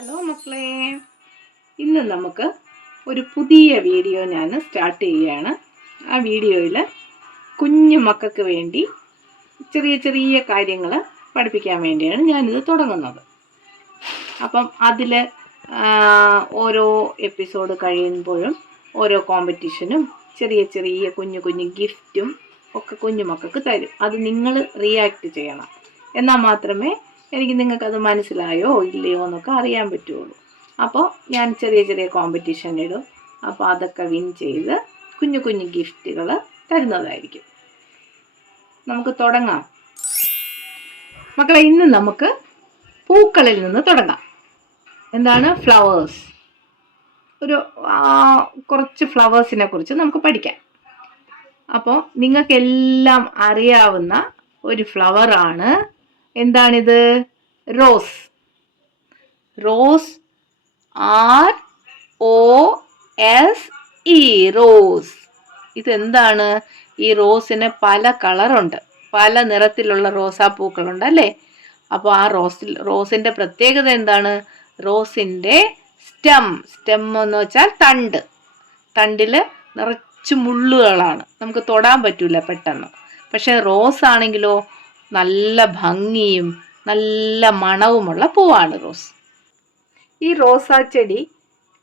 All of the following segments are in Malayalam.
ഹലോ മക്കളെ, ഇന്ന് നമുക്ക് ഒരു പുതിയ വീഡിയോ ഞാൻ സ്റ്റാർട്ട് ചെയ്യുകയാണ്. ആ വീഡിയോയിൽ കുഞ്ഞു മക്കൾക്ക് വേണ്ടി ചെറിയ ചെറിയ കാര്യങ്ങൾ പഠിപ്പിക്കാൻ വേണ്ടിയാണ് ഞാനിത് തുടങ്ങുന്നത്. അപ്പം അതിൽ ഓരോ എപ്പിസോഡ് കഴിയുമ്പോഴും ഓരോ കോമ്പറ്റീഷനും ചെറിയ ചെറിയ കുഞ്ഞു കുഞ്ഞു ഗിഫ്റ്റും ഒക്കെ കുഞ്ഞു മക്കൾക്ക് തരും. അത് നിങ്ങൾ റിയാക്ട് ചെയ്യണം. എന്നാൽ മാത്രമേ എനിക്ക് നിങ്ങൾക്കത് മനസ്സിലായോ ഇല്ലയോ എന്നൊക്കെ അറിയാൻ പറ്റുള്ളൂ. അപ്പോൾ ഞാൻ ചെറിയ ചെറിയ കോമ്പറ്റീഷൻ ഇടും. അപ്പോൾ അതൊക്കെ വിൻ ചെയ്ത് കുഞ്ഞു കുഞ്ഞു ഗിഫ്റ്റുകൾ തരുന്നതായിരിക്കും. നമുക്ക് തുടങ്ങാം മക്കളെ. ഇന്ന് നമുക്ക് പൂക്കളിൽ നിന്ന് തുടങ്ങാം. എന്താണ് ഫ്ലവേഴ്സ്? ഒരു കുറച്ച് ഫ്ലവേഴ്സിനെ കുറിച്ച് നമുക്ക് പഠിക്കാം. അപ്പോൾ നിങ്ങൾക്കെല്ലാം അറിയാവുന്ന ഒരു ഫ്ലവറാണ്. എന്താണിത്? റോസ്. Rose, ROSE, rose. ഇതെന്താണ്? ഈ റോസിന് പല കളറുണ്ട്, പല നിറത്തിലുള്ള റോസാപ്പൂക്കളുണ്ട് അല്ലേ? അപ്പോൾ ആ റോസിൻ്റെ പ്രത്യേകത എന്താണ്? റോസിൻ്റെ സ്റ്റെം എന്ന് വെച്ചാൽ തണ്ടിൽ നിറച്ച് മുള്ളുകളാണ്. നമുക്ക് തൊടാൻ പറ്റൂല പെട്ടെന്ന്. പക്ഷെ റോസ് ആണെങ്കിലോ നല്ല ഭംഗിയും നല്ല മണവുമുള്ള പൂവാണ് റോസ്. ഈ റോസാ ചെടി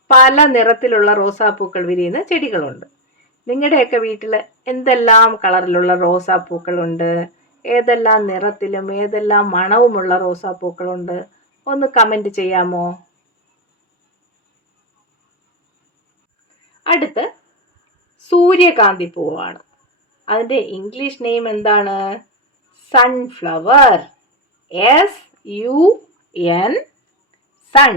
പല നിറത്തിലുള്ള റോസാപ്പൂക്കൾ വിരിയുന്ന ചെടികളുണ്ട്. നിങ്ങളുടെയൊക്കെ വീട്ടിൽ എന്തെല്ലാം കളറിലുള്ള റോസാപ്പൂക്കളുണ്ട്? ഏതെല്ലാം നിറത്തിലും ഏതെല്ലാം മണവുമുള്ള റോസാപ്പൂക്കളുണ്ട്? ഒന്ന് കമൻറ്റ് ചെയ്യാമോ? അടുത്ത് സൂര്യകാന്തി പൂവാണ്. അതിൻ്റെ ഇംഗ്ലീഷ് നെയിം എന്താണ്? Sunflower. SUN, sun.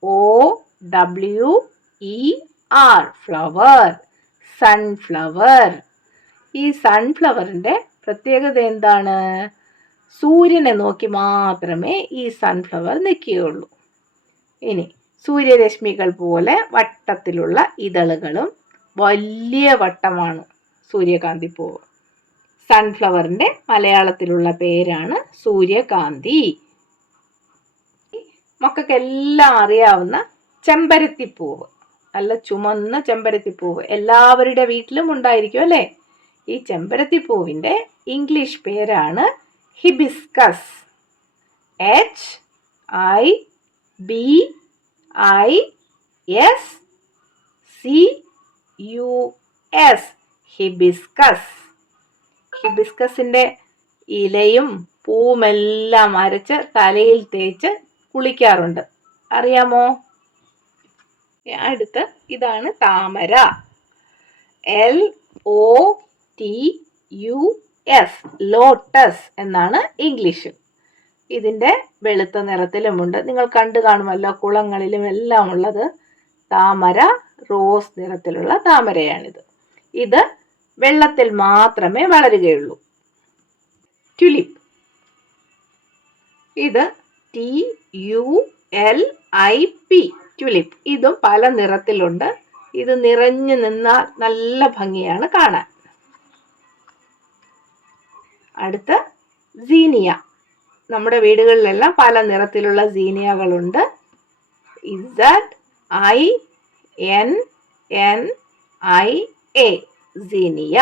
FLOWER, flower. Sunflower. ഈ സൺഫ്ലവറിൻ്റെ പ്രത്യേകത എന്താണ്? സൂര്യനെ നോക്കി മാത്രമേ ഈ സൺഫ്ലവർ നിൽക്കുകയുള്ളൂ. ഇനി സൂര്യരശ്മികൾ പോലെ വട്ടത്തിലുള്ള ഇതളുകളും വലിയ വട്ടമാണ് സൂര്യകാന്തി പൂവ്. സൺഫ്ലവറിൻ്റെ മലയാളത്തിലുള്ള പേരാണ് സൂര്യകാന്തി. മക്കൾക്കെല്ലാം അറിയാവുന്ന ചെമ്പരത്തിപ്പൂവ്, നല്ല ചുമന്ന ചെമ്പരത്തിപ്പൂവ് എല്ലാവരുടെ വീട്ടിലും ഉണ്ടായിരിക്കും അല്ലേ? ഈ ചെമ്പരത്തിപ്പൂവിൻ്റെ ഇംഗ്ലീഷ് പേരാണ് ഹിബിസ്കസ്. HIBISCUS, hibiscus. ഹിബിസ്കസിൻ്റെ ഇലയും പൂവുമെല്ലാം അരച്ച് തലയിൽ തേച്ച് കുളിക്കാറുണ്ട്. അറിയാമോ? അടുത്ത് ഇതാണ് താമര. LOTUS, ലോട്ടസ് എന്നാണ് ഇംഗ്ലീഷ്. ഇതിൻ്റെ വെളുത്ത നിറത്തിലുമുണ്ട്. നിങ്ങൾ കണ്ടു കാണുമല്ലോ, കുളങ്ങളിലും എല്ലാം ഉള്ളത്. താമര റോസ് നിറത്തിലുള്ള താമരയാണിത്. ഇത് വെള്ളത്തിൽ മാത്രമേ വളരുകയുള്ളൂ. ട്യുലിപ്പ്. ഇത് TULIP, ട്യുലിപ്പ്. ഇതും പല നിറത്തിലുണ്ട്. ഇത് നിറഞ്ഞു നിന്നാൽ നല്ല ഭംഗിയാണ് കാണാൻ. അടുത്ത സീനിയ. നമ്മുടെ വീടുകളിലെല്ലാം പല നിറത്തിലുള്ള സീനിയകളുണ്ട്. ZINNIA, സീനിയ.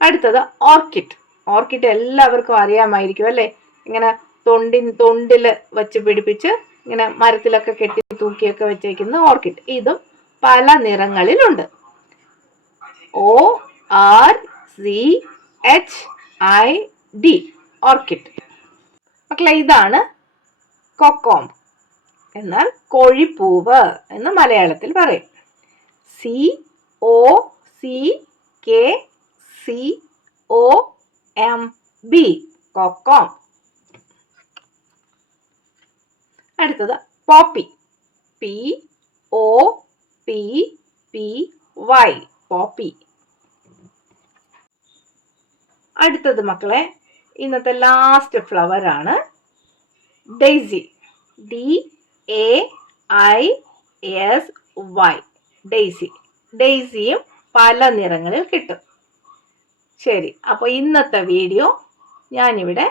അടുത്തത് ഓർക്കിഡ്. ഓർക്കിഡ് എല്ലാവർക്കും അറിയാമായിരിക്കും അല്ലേ? ഇങ്ങനെ തൊണ്ടിൽ വച്ച് പിടിപ്പിച്ച് ഇങ്ങനെ മരത്തിലൊക്കെ കെട്ടി തൂക്കിയൊക്കെ വെച്ചേക്കുന്ന ഓർക്കിഡ്. ഇതും പല നിറങ്ങളിലുണ്ട്. ORCHID, orchid. മക്കളെ, ഇതാണ് കൊക്കോംബ്, എന്നാൽ കോഴിപ്പൂവ് എന്ന് മലയാളത്തിൽ പറയും. COCKCOMB, കൊക്കോംബ്. അടുത്തത് പോപ്പി. POPPY, poppy. അടുത്തത് മക്കളെ, ഇന്നത്തെ ലാസ്റ്റ് ഫ്ലവർ ആണ് ഡെയ്സി. DAISY, daisy. ഡെയ്സിയും പല നിറങ്ങളിൽ കിട്ടും. ശരി, അപ്പോൾ ഇന്നത്തെ വീഡിയോ ഞാനിവിടെ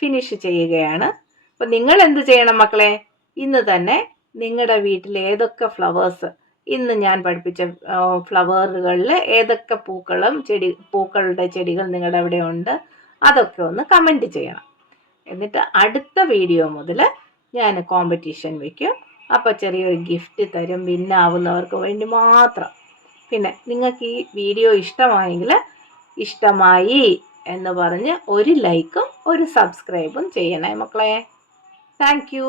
ഫിനിഷ് ചെയ്യുകയാണ്. അപ്പോൾ നിങ്ങൾ എന്ത് ചെയ്യണം മക്കളെ, ഇന്ന് തന്നെ നിങ്ങളുടെ വീട്ടിൽ ഏതൊക്കെ ഫ്ലവേഴ്സ്, ഇന്ന് ഞാൻ പഠിപ്പിച്ച ഫ്ലവറുകളിൽ ഏതൊക്കെ പൂക്കളുടെ ചെടികൾ നിങ്ങളുടെ അവിടെ ഉണ്ട്, അതൊക്കെ ഒന്ന് കമൻറ്റ് ചെയ്യണം. എന്നിട്ട് അടുത്ത വീഡിയോ മുതൽ ഞാൻ കോമ്പറ്റീഷൻ വയ്ക്കും. അപ്പോൾ ചെറിയൊരു ഗിഫ്റ്റ് തരും വിന്നാവുന്നവർക്ക് വേണ്ടി മാത്രം. പിന്നെ നിങ്ങൾക്ക് ഈ വീഡിയോ ഇഷ്ടമായി എന്ന് പറഞ്ഞ് ഒരു ലൈക്കും ഒരു സബ്സ്ക്രൈബും ചെയ്യണേ മക്കളെ. Thank you.